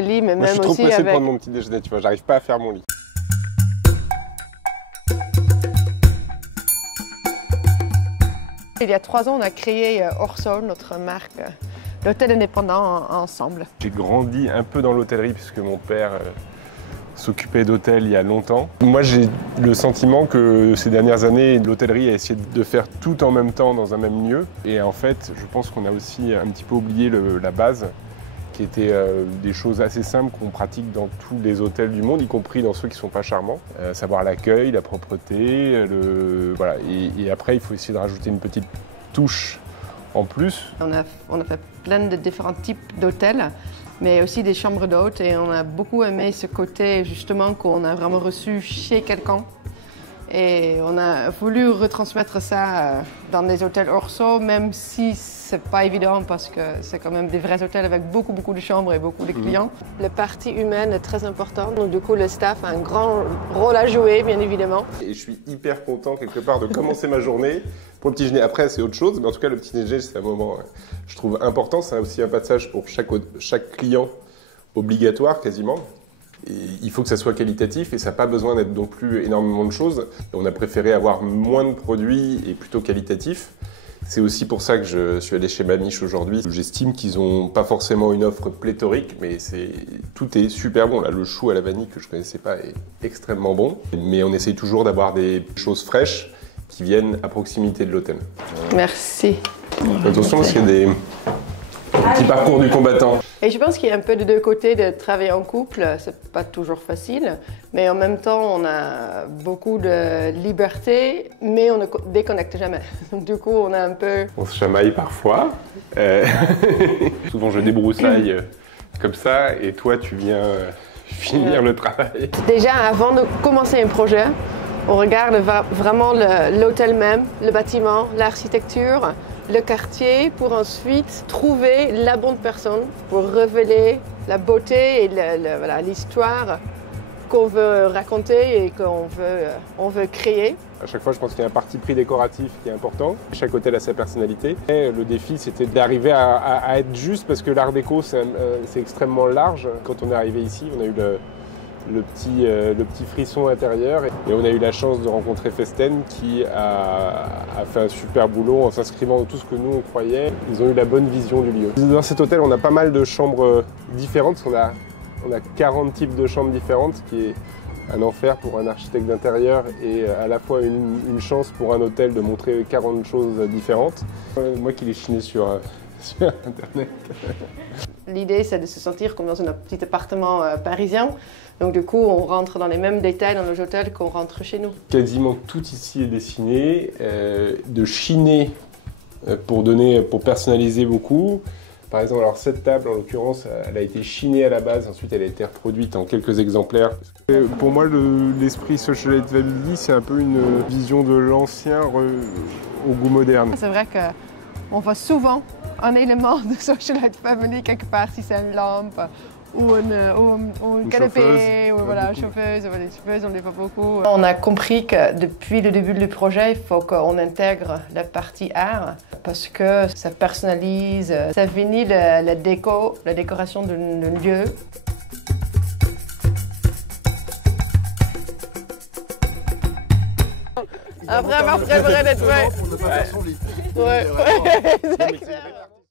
le lit, mais Moi, même je suis trop aussi pressé de avec... prendre mon petit déjeuner, tu vois, j'arrive pas à faire mon lit. Il y a 3 ans, on a créé Orso, notre marque d'hôtel indépendant ensemble. J'ai grandi un peu dans l'hôtellerie puisque mon père s'occupait d'hôtels il y a longtemps. Moi, j'ai le sentiment que ces dernières années, l'hôtellerie a essayé de faire tout en même temps dans un même lieu. Et en fait, je pense qu'on a aussi un petit peu oublié la base, qui était des choses assez simples qu'on pratique dans tous les hôtels du monde, y compris dans ceux qui ne sont pas charmants. Savoir l'accueil, la propreté, voilà. Et après, il faut essayer de rajouter une petite touche en plus. On a fait plein de différents types d'hôtels, mais aussi des chambres d'hôtes, et on a beaucoup aimé ce côté justement qu'on a vraiment reçu chez quelqu'un. Et on a voulu retransmettre ça dans des hôtels Orso, même si c'est pas évident parce que c'est quand même des vrais hôtels avec beaucoup de chambres et beaucoup de clients. La partie humaine est très importante, donc du coup le staff a un grand rôle à jouer, bien évidemment. Et je suis hyper content quelque part de commencer ma journée pour le petit déjeuner. Après, c'est autre chose, mais en tout cas, le petit déjeuner, c'est un moment, je trouve, important. C'est aussi un passage pour chaque client obligatoire quasiment. Et il faut que ça soit qualitatif et ça n'a pas besoin d'être non plus énormément de choses. Et on a préféré avoir moins de produits et plutôt qualitatif. C'est aussi pour ça que je suis allé chez Mamiche aujourd'hui. J'estime qu'ils n'ont pas forcément une offre pléthorique, mais tout est super bon. Là, le chou à la vanille que je ne connaissais pas est extrêmement bon. Mais on essaye toujours d'avoir des choses fraîches qui viennent à proximité de l'hôtel. Merci. Attention parce qu'il y a des petits parcours du combattant. Et je pense qu'il y a un peu de deux côtés de travailler en couple. C'est pas toujours facile, mais en même temps, on a beaucoup de liberté, mais on ne déconnecte jamais. Donc du coup, on a un peu... On se chamaille parfois. Souvent, je débroussaille comme ça, et toi, tu viens finir le travail. Déjà, avant de commencer un projet, on regarde vraiment l'hôtel même, le bâtiment, l'architecture, le quartier, pour ensuite trouver la bonne personne pour révéler la beauté et l'histoire qu'on veut raconter et qu'on veut créer. À chaque fois, je pense qu'il y a un parti pris décoratif qui est important. Chaque hôtel a sa personnalité. Et le défi, c'était d'arriver à être juste, parce que l'art déco, c'est extrêmement large. Quand on est arrivé ici, on a eu le petit frisson intérieur. Et on a eu la chance de rencontrer Festen qui a fait un super boulot en s'inscrivant dans tout ce que nous on croyait. Ils ont eu la bonne vision du lieu. Dans cet hôtel, on a pas mal de chambres différentes. On a 40 types de chambres différentes, ce qui est un enfer pour un architecte d'intérieur et à la fois une chance pour un hôtel de montrer 40 choses différentes. Moi qui l'ai chiné sur Internet. L'idée, c'est de se sentir comme dans un petit appartement parisien. Donc du coup, on rentre dans les mêmes détails dans les hôtels qu'on rentre chez nous. Quasiment tout ici est dessiné, de chiner pour personnaliser beaucoup. Par exemple, alors cette table, en l'occurrence, elle a été chinée à la base, ensuite elle a été reproduite en quelques exemplaires. Pour moi, l'esprit Socialite Family, c'est un peu une vision de l'ancien au goût moderne. C'est vrai qu'on voit souvent un élément de Socialite Family quelque part, si c'est une lampe ou un canapé, ou voilà, chauffeuse, les chauffeuses, on les voit beaucoup. On a compris que depuis le début du projet, il faut qu'on intègre la partie art parce que ça personnalise, ça finit la décoration d'un lieu. Après avoir préparé d'être prêt. Pour ne pas faire son lit. Ouais, c'est clair.